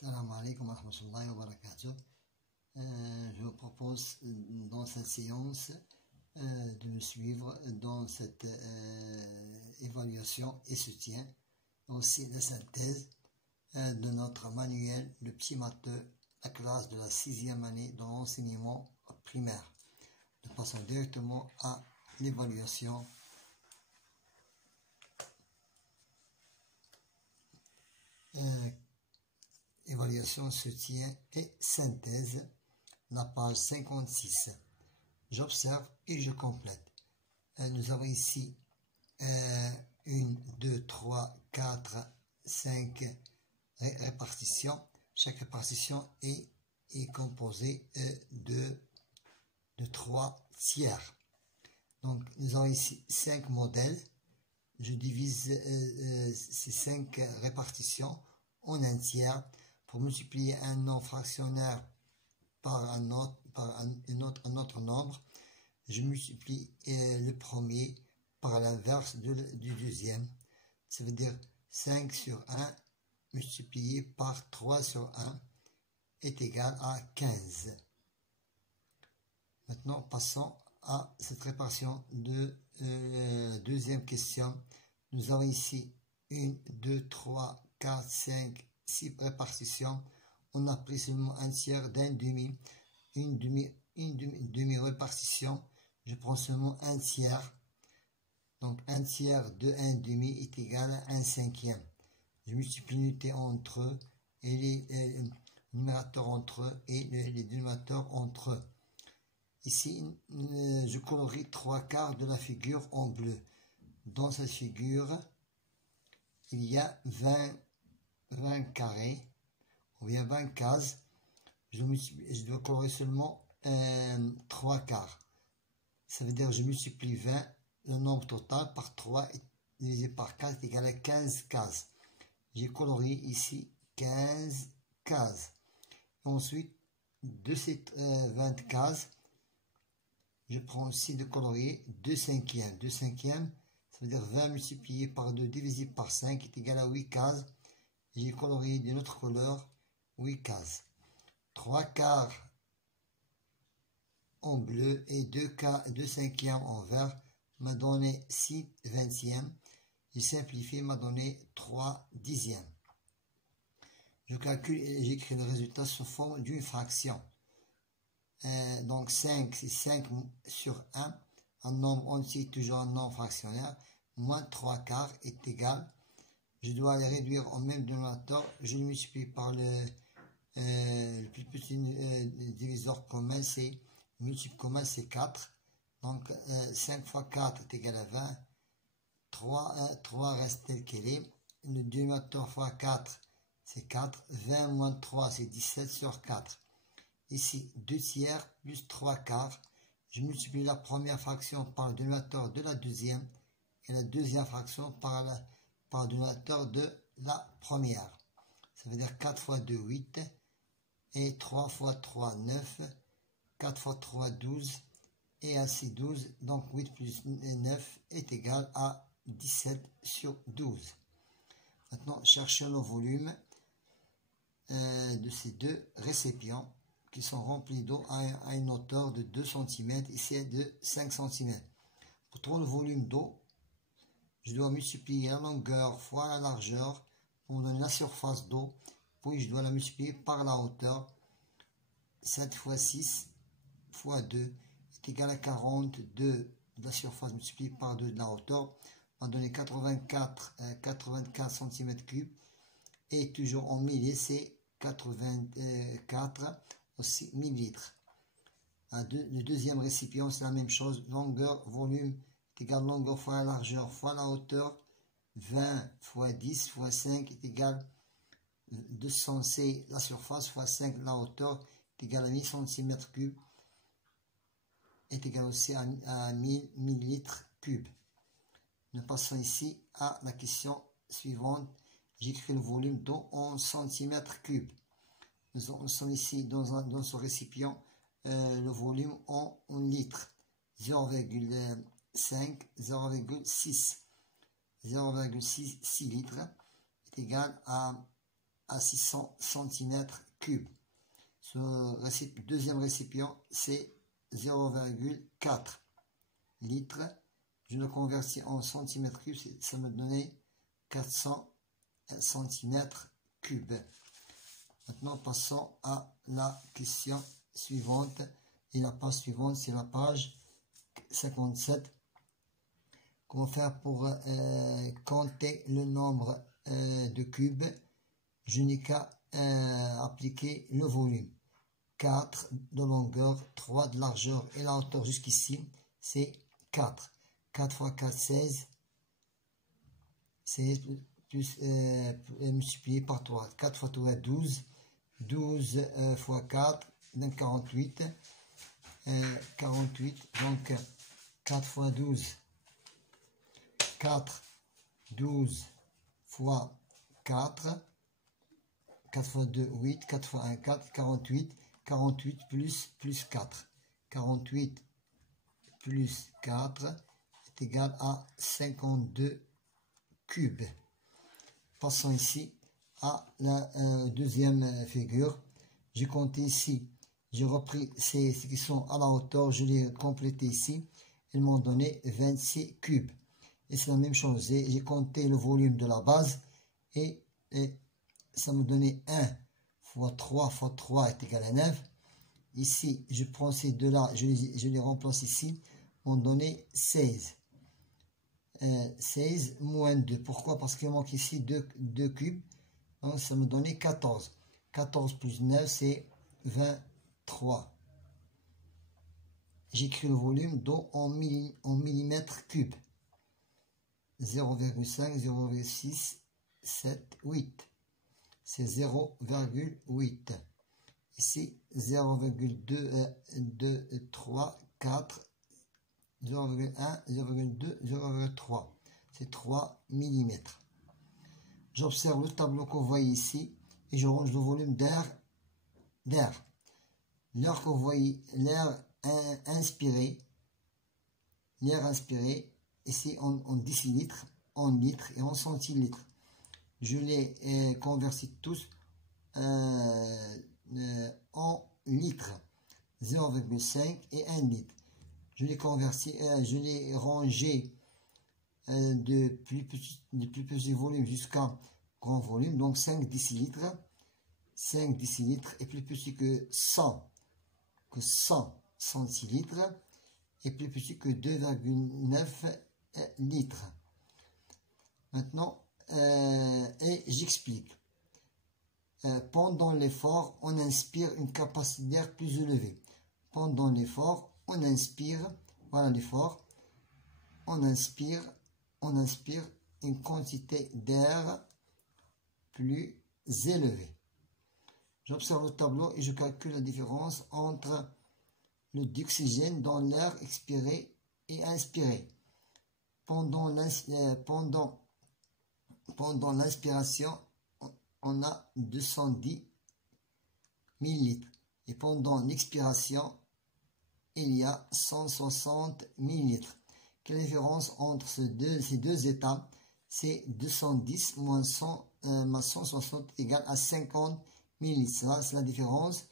Salam alaikum wa rahmatullahi wa barakatuh. Je vous propose dans cette séance de me suivre dans cette évaluation et soutien, aussi la synthèse de notre manuel Le Petit Matheux, la classe de la 6e année dans l'enseignement primaire. Nous passons directement à l'évaluation. Évaluation, soutien et synthèse, la page 56. J'observe et je complète. Nous avons ici 1, 2, 3, 4, 5 répartitions. Chaque répartition est composée de 3 tiers. Donc nous avons ici 5 modèles. Je divise ces 5 répartitions en un tiers pour multiplier un nombre fractionnaire par un autre nombre. Je multiplie le premier par l'inverse du deuxième. Ça veut dire 5 sur 1 multiplié par 3 sur 1 est égal à 15. Maintenant, passons à cette répartition de deuxième question. Nous avons ici 1, 2, 3, 4, 5, 6 répartitions. On a pris seulement un tiers d'un demi. Une demi répartition. Je prends seulement un tiers. Donc un tiers de 1 demi est égal à 1 cinquième. Je multiplie l'unité entre eux et les numérateurs entre eux et les dénominateurs entre eux. Ici, je colorie 3 quarts de la figure en bleu. Dans cette figure, il y a 20 carrés, ou bien 20 cases. Je dois colorer seulement 3 quarts. Ça veut dire que je multiplie 20, le nombre total, par 3 divisé par 4 est égal à 15 cases. J'ai colorié ici 15 cases. Ensuite, de ces 20 cases, je prends aussi de colorier 2 cinquièmes. 2 cinquièmes, ça veut dire 20 multiplié par 2 divisé par 5 est égal à 8 cases. J'ai colorié d'une autre couleur 8 cases. 3 quarts en bleu et 2 cinquièmes en vert m'a donné 6 vingtièmes. J'ai simplifié, m'a donné 3 dixièmes. Je calcule et j'écris le résultat sous forme d'une fraction. Donc 5, c'est 5 sur 1. Un nombre entier, toujours un nombre fractionnaire. Moins 3 quarts est égal. Je dois les réduire au même dénominateur. Je le multiplie par le plus petit diviseur commun, c'est multiple commun, c'est 4. Donc 5 fois 4 est égal à 20. 3 reste tel qu'elle est. Le dénominateur fois 4, c'est 4. 20 moins 3, c'est 17 sur 4. Ici, 2 tiers plus 3 quarts. Je multiplie la première fraction par le dénominateur de la deuxième et la deuxième fraction par le dénominateur de la première. Ça veut dire 4 fois 2, 8. Et 3 fois 3, 9. 4 fois 3, 12. Et ainsi 12. Donc 8 plus 9 est égal à 17 sur 12. Maintenant, cherchons le volume de ces deux récipients qui sont remplis d'eau à une hauteur de 2 cm, ici de 5 cm. Pour trouver le volume d'eau, je dois multiplier la longueur fois la largeur pour me donner la surface d'eau, puis je dois la multiplier par la hauteur. 7 fois 6 fois 2 est égal à 42 de la surface multipliée par 2 de la hauteur, m'a donné 84 cm3, et toujours en milliers, c'est 84 aussi millilitres. Le deuxième récipient, c'est la même chose. Longueur, volume est égal à longueur fois la largeur fois la hauteur. 20 fois 10 fois 5 est égal à 200, c'est la surface fois 5 la hauteur est égal à 1000 cm3 est égal aussi à 1000 millilitres cubes. Nous passons ici à la question suivante. J'écris le volume d'eau en centimètres cubes. Nous sommes ici dans ce récipient, le volume en litres. 0,5, 0,6. 0,6 litres est égal à à 600 cm3. Ce deuxième récipient, c'est 0,4 litres. Je le convertis en centimètres cubes, ça me donnait 400 cm3. Maintenant, passons à la question suivante. Et la page suivante, c'est la page 57. Comment faire pour compter le nombre de cubes? Je n'ai qu'à appliquer le volume. 4 de longueur, 3 de largeur et la hauteur jusqu'ici, c'est 4. 4 fois 4, 16. C'est plus multiplié par 3. 4 fois 3, 12. 12 fois 4, donc 48. 48, donc 4 fois 12. 4, 12 fois 4. 4 fois 2, 8. 4 fois 1, 4. 48. 48 plus 4. 48 plus 4 est égal à 52 cubes. Passons ici à la deuxième figure. J'ai compté ici. J'ai repris ces qui sont à la hauteur. Je les ai complétés ici. Ils m'ont donné 26 cubes. Et c'est la même chose. J'ai compté le volume de la base. Et ça me donnait 1 fois 3 fois 3 est égal à 9. Ici, je prends ces deux-là, je les remplace ici. On donnait 16. 16 moins 2. Pourquoi? Parce qu'il manque ici 2 cubes. Donc, ça me donnait 14. 14 plus 9, c'est 23. J'écris le volume en millimètres cubes. 0,5, 0,6, 7, 8. C'est 0,8. Ici, 0,2, 3, 4, 0,1, 0,2, 0,3. C'est 3 mm. J'observe le tableau qu'on voit ici et je range le volume d'air. L'air que vous voyez, l'air inspiré, ici en décilitres, en litres et en centilitres. Je les convertis tous en litres, 0,5 et 1 litre. Je les convertis, je les rangé de plus petit volume jusqu'à grand volume, donc 5 décilitres. 5 décilitres est plus petit que 100 centilitres et plus petit que 2,9 litres. Maintenant, et j'explique. Pendant l'effort, on inspire une capacité d'air plus élevée. Pendant l'effort, on inspire, voilà l'effort, on inspire une quantité d'air plus élevée. J'observe le tableau et je calcule la différence entre le dioxygène dans l'air expiré et inspiré. Pendant l'inspiration, on a 210 millilitres. Et pendant l'expiration, il y a 160 millilitres. Quelle différence entre ces deux états? C'est 210 moins 160 égale à 50 millilitres. Ça, c'est la différence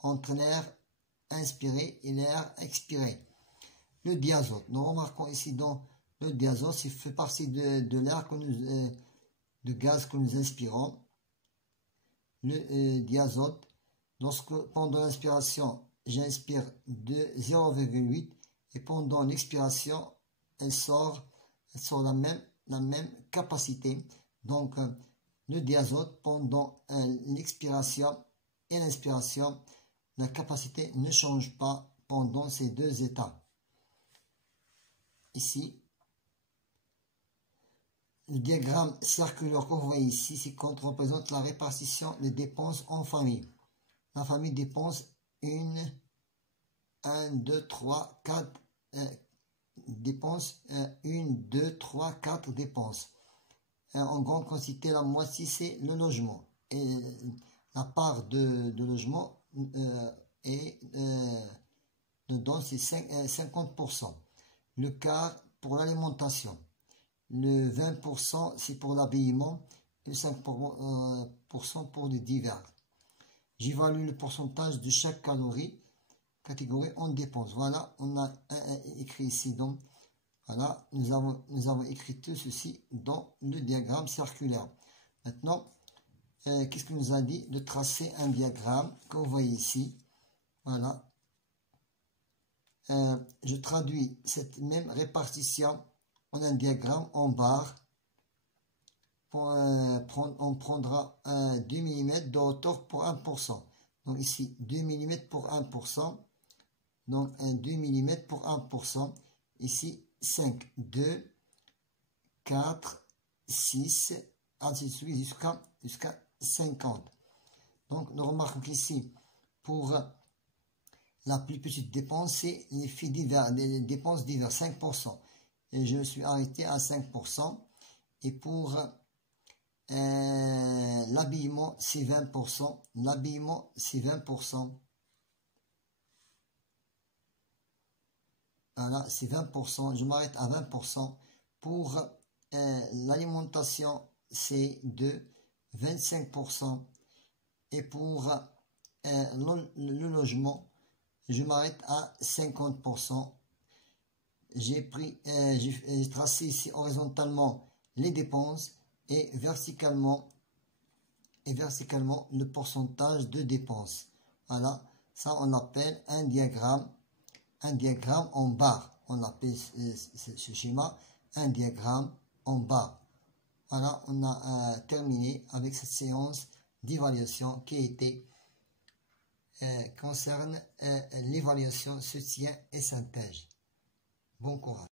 entre l'air inspiré et l'air expiré. Le diazote. Nous remarquons ici dans le diazote, il fait partie de l'air de gaz que nous inspirons. Le diazote, lorsque pendant l'inspiration, j'inspire de 0,8 et pendant l'expiration, elle sort la même capacité. Donc, le diazote, pendant l'expiration et l'inspiration, la capacité ne change pas pendant ces deux états. Ici, le diagramme circulaire qu'on voit ici, c'est qu'on représente la répartition des dépenses en famille. La famille dépense 1, 2, 3, 4 dépenses. 1, 2, 3, 4 dépenses. En grande quantité, la moitié, c'est le logement. Et la part de logement dedans, c'est 50%. Le quart pour l'alimentation. Le 20%, c'est pour l'habillement. et 5% pour les divers. J'évalue le pourcentage de chaque catégorie en dépenses. Voilà, on a écrit ici. Donc, voilà, nous avons écrit tout ceci dans le diagramme circulaire. Maintenant, qu'est-ce qu'il nous a dit? De tracer un diagramme que vous voyez ici. Voilà. Je traduis cette même répartition en un diagramme en barre. On prendra 2 mm de hauteur pour 1%. Donc ici, 2 mm pour 1%. Donc 2 mm pour 1%. Ici, 5, 2, 4, 6, ainsi de suite jusqu'à 50. Donc nous remarquons qu'ici, pour la plus petite dépense, c'est les dépenses diverses, 5%. Et je me suis arrêté à 5%. Et pour l'habillement, c'est 20%. L'habillement, c'est 20%. Voilà, c'est 20%. Je m'arrête à 20%. Pour l'alimentation, c'est de 25%. Et pour le logement, je m'arrête à 50%. J'ai tracé ici horizontalement les dépenses et verticalement le pourcentage de dépenses. Voilà, ça on appelle un diagramme en barre. On appelle ce schéma un diagramme en barre. Voilà, on a terminé avec cette séance d'évaluation qui concerne l'évaluation, soutien et synthèse. Bon courage.